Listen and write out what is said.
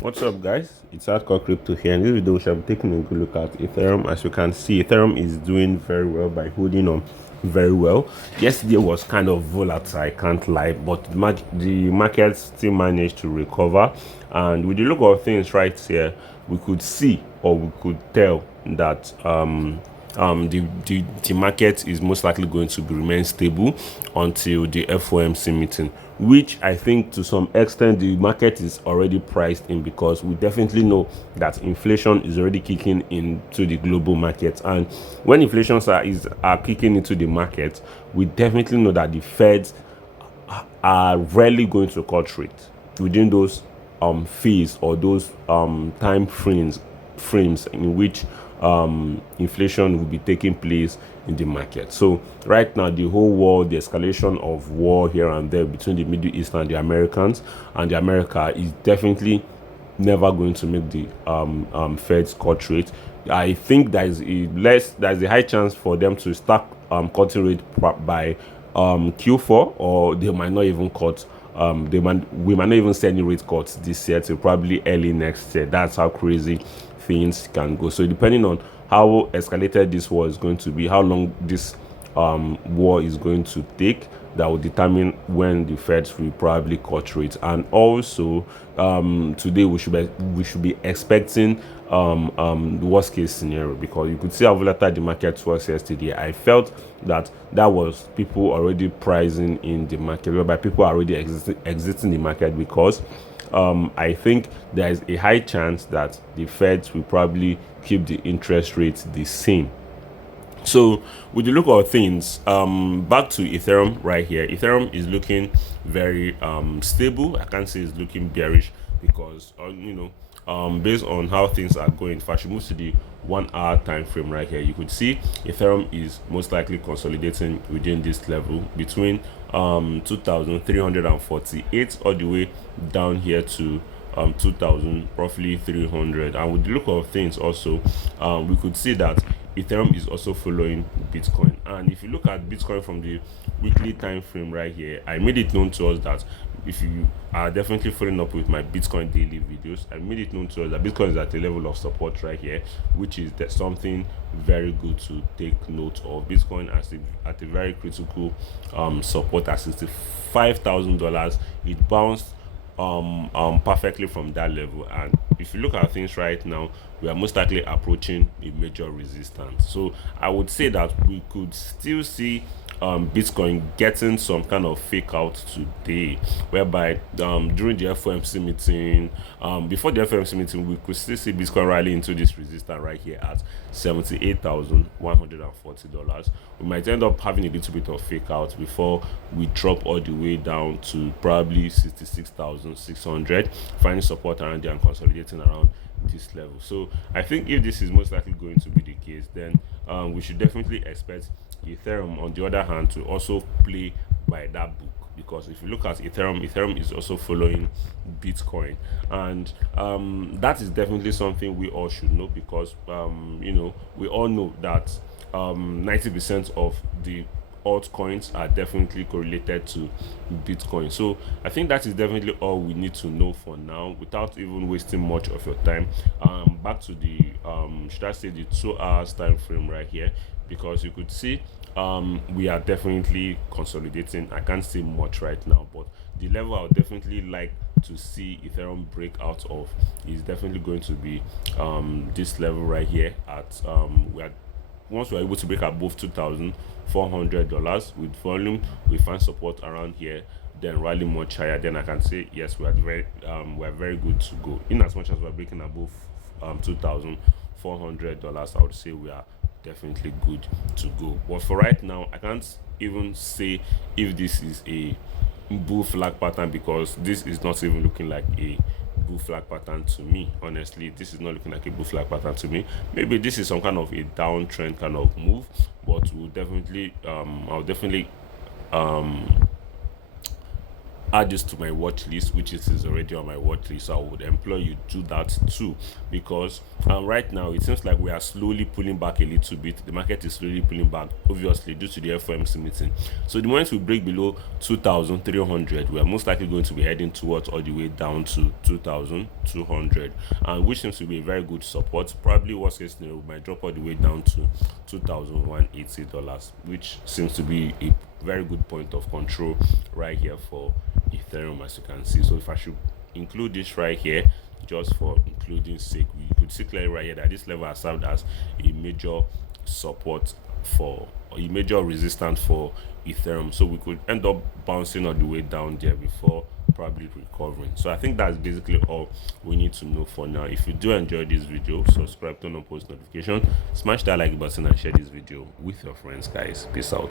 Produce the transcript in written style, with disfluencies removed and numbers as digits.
What's up, guys? It's Hardcore Crypto here. In this video, we shall be taking a good look at Ethereum. As you can see, Ethereum is doing very well by holding on very well. Yesterday was kind of volatile, I can't lie, but the market still managed to recover. And with the look of things right here, we could see or we could tell that the market is most likely going to remain stable until the FOMC meeting, which I think to some extent the market is already priced in, because we definitely know that inflation is already kicking into the global market. And when inflation are kicking into the market, we definitely know that the Feds are rarely going to cut rate within those fees or those time frames in which inflation will be taking place in the market. So right now, the whole war, the escalation of war here and there between the Middle East and the Americans and the America is definitely never going to make the Fed's cut rate. I think there's a high chance for them to start cutting rate by Q4, or they might not even cut. We might not even see any rate cuts this year till probably early next year. That's how crazy things can go. So depending on how escalated this war is going to be, how long this war is going to take, that will determine when the Feds will probably cut rates. And also today we should be expecting the worst case scenario, because you could see how volatile the market was yesterday. I felt that was people already pricing in the market, whereby people are already exiting the market, because I think there is a high chance that the Feds will probably keep the interest rates the same. So with the look of things, back to Ethereum right here. Ethereum is looking very stable. I can't say it's looking bearish, because based on how things are going, if I should move to the 1 hour time frame right here, you could see Ethereum is most likely consolidating within this level between 2,348 all the way down here to 2,000 roughly 300. And with the look of things also, we could see that Ethereum is also following Bitcoin. And if you look at Bitcoin from the weekly time frame right here, I made it known to us that if you are definitely following up with my Bitcoin daily videos, I made it known to us that Bitcoin is at a level of support right here, which is something very good to take note of. Bitcoin at a very critical support at $65,000. It bounced perfectly from that level, and if you look at things right now, we are most likely approaching a major resistance. So I would say that we could still see Bitcoin getting some kind of fake out today, whereby during the FOMC meeting, before the FOMC meeting, we could still see Bitcoin rally into this resistance right here at $78,140. We might end up having a little bit of fake out before we drop all the way down to probably 66,600, finding support around there and consolidating around this level. So I think if this is most likely going to be the case, then we should definitely expect Ethereum, on the other hand, to also play by that book, because if you look at Ethereum is also following Bitcoin, and that is definitely something we all should know, because we all know that 90% of the altcoins are definitely correlated to Bitcoin. So I think that is definitely all we need to know for now, without even wasting much of your time. Back to the should I say the 2 hours time frame right here, because you could see we are definitely consolidating. I can't say much right now, but the level I would definitely like to see Ethereum break out of is definitely going to be this level right here at once we're able to break above $2,400 with volume, we find support around here, then rally much higher, then I can say yes, we're very good to go. In as much as we're breaking above $2,400, I would say we are definitely good to go. But for right now, I can't even say if this is a bull flag pattern, because this is not even looking like a bull flag pattern to me. Honestly, this is not looking like a bull flag pattern to me. Maybe this is some kind of a downtrend kind of move, but we'll definitely I'll definitely add this to my watch list, which is already on my watch list. So I would employ you to do that too, because right now it seems like we are slowly pulling back a little bit. The market is slowly pulling back, obviously due to the FOMC meeting. So the moment we break below 2,300, we are most likely going to be heading towards all the way down to 2,200, and which seems to be a very good support. Probably worst case scenario, we might drop all the way down to $2,180, which seems to be a very good point of control right here for Ethereum, as you can see. So if I should include this right here, just for including sake, we could see clearly right here that this level has served as a major support for, or a major resistance for Ethereum. So we could end up bouncing all the way down there before probably recovering. So I think that's basically all we need to know for now. If you do enjoy this video, subscribe, turn on post notification, smash that like button, and share this video with your friends, guys. Peace out.